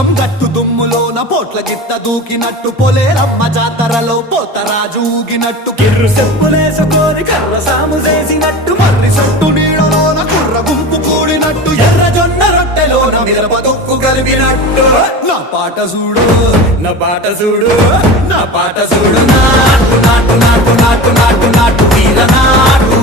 పోచం గట్టు దుమ్ములోన పోట్ల గిత్త దూకినట్టు పొలేరమ్మ జాతరలో పోతరాజు ఊగినట్టు కిర్రు చెప్పులేసుకొని కర్ర సాము చేసినట్టు మర్రి సొట్టు నీడలోన కుర్ర గుంపు కూడినట్టు ఎర్ర జొన్న రొట్టెలోన మిరప దొక్కు కలిపినట్టు నా పాట చూడు నా పాట చూడు నా పాట చూడు నాటు నాటు నాటు నాటు నాటు నాటు వీర నాటు